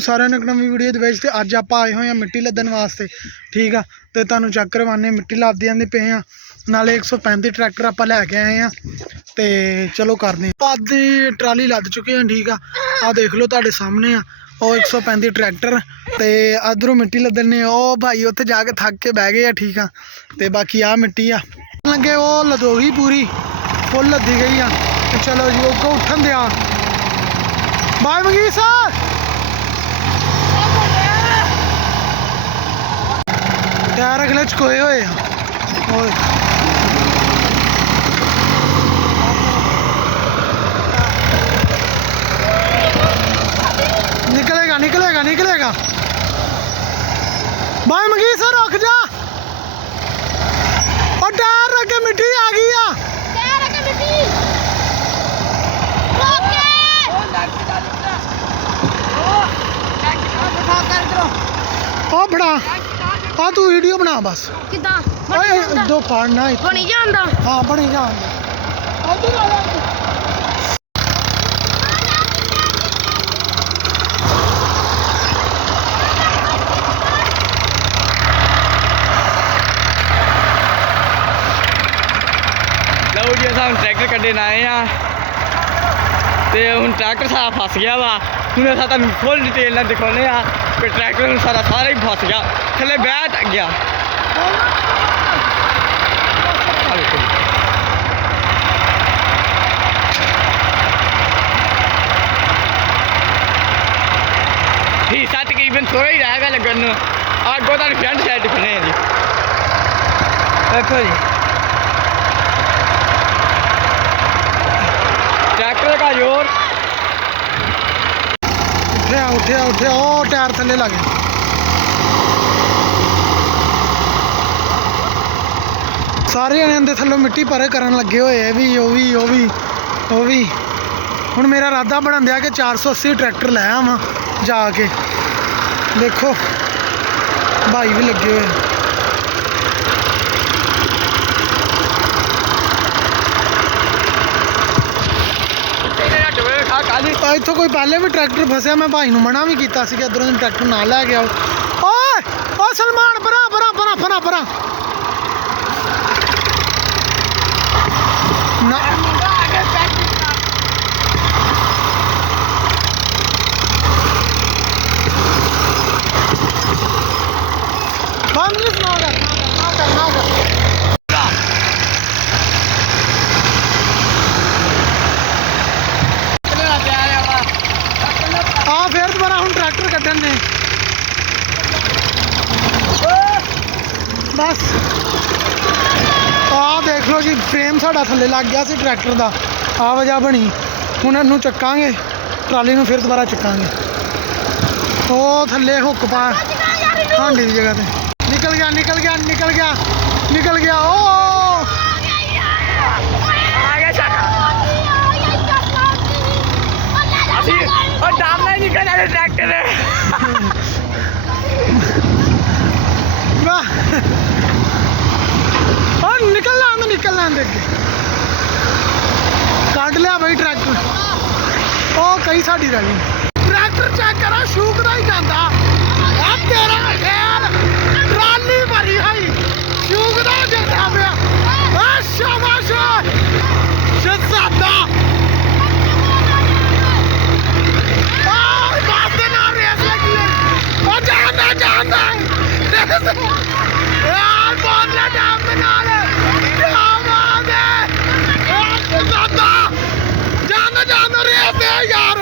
सारे ने एक नवी वीडियो ते अज आप आए हुए हैं मिट्टी लदन वास्ते। ठीक है, तो तुहानू चेक करवाने मिट्टी लददी आंदे पे हैं। नाले 135 ट्रैक्टर आप लैके आए हैं। तो चलो करते हैं, आधी ट्राली लद चुके हैं। ठीक है, आ देख लो तुहाडे सामने आ और 135 ट्रैक्टर। तो इधरों मिट्टी लदन ने ओ भाई उत्थे जाके थक के बह गए। ठीक है, तो बाकी आ मिट्टी आ लगे वो लदोगी पूरी फुल लदी गई आ। तो चलो जी उगो उठन दिया बाय मंगी सर। टायर अगले चकोए हुए निकलेगा निकलेगा निकलेगा। बाय मंगी सर रुक जा, और टायर अगे मिट्टी आ गई आ। ओ बड़ा आ तू वीडियो बना बस दो फाड़ना बनी जांदा। हाँ बनी जांदा। लो जी अस ट्रैक्टर कड्ढन आए हैं तो हूँ ट्रैक्टर सारा फस गया वा। हूँ अस तुम फुल डिटेल दिखाने कि ट्रैक्टर सारा ही फस गया, थले बह तक गया। हिस्सा तकरीबन थोड़ा ही रहेगा लगन। अगों तुम फ्रंट साइड दिखाने जी, देखो जी ट्रैक्टर का जोर। उठे उठे उठे ओ टायर थले लगे। सारे जने दे थल्लों मिट्टी परे करन लगे हुए भी हुण मेरा इरादा बन दिया कि 480 ट्रैक्टर लै आवां जाके। देखो भाई भी लगे हुए इतों कोई पहले भी ट्रैक्टर फसया, मैं भाई मना भी किया इधरों ट्रैक्टर ना लैके आओ। ओ सलमान परा परा परा परा परा फिर दोबारा हम ट्रैक्टर कड्ढन ने बस। आ देख लो जी फ्रेम साड़ा थले लग गया सी ट्रैक्टर का, आ वजह बनी। हुण इनू चक्कांगे ट्राली नू, फिर दोबारा चक्कांगे। ओ थले हुक पा हांडी की जगह ते निकल गया निकल गया निकल गया निकल गया। ओ ट्रैक्टर निकलना कट लिया भाई ट्रैक्टर। ओ कई साड़ी रह गई। ट्रैक्टर चेक करा शूकदा ही जाता। अब तेरा ख्याल ट्राली भरी है शूकदा जाता पिया। शाबाश शहजादा यार बहुत जाना जाना रेस है यार।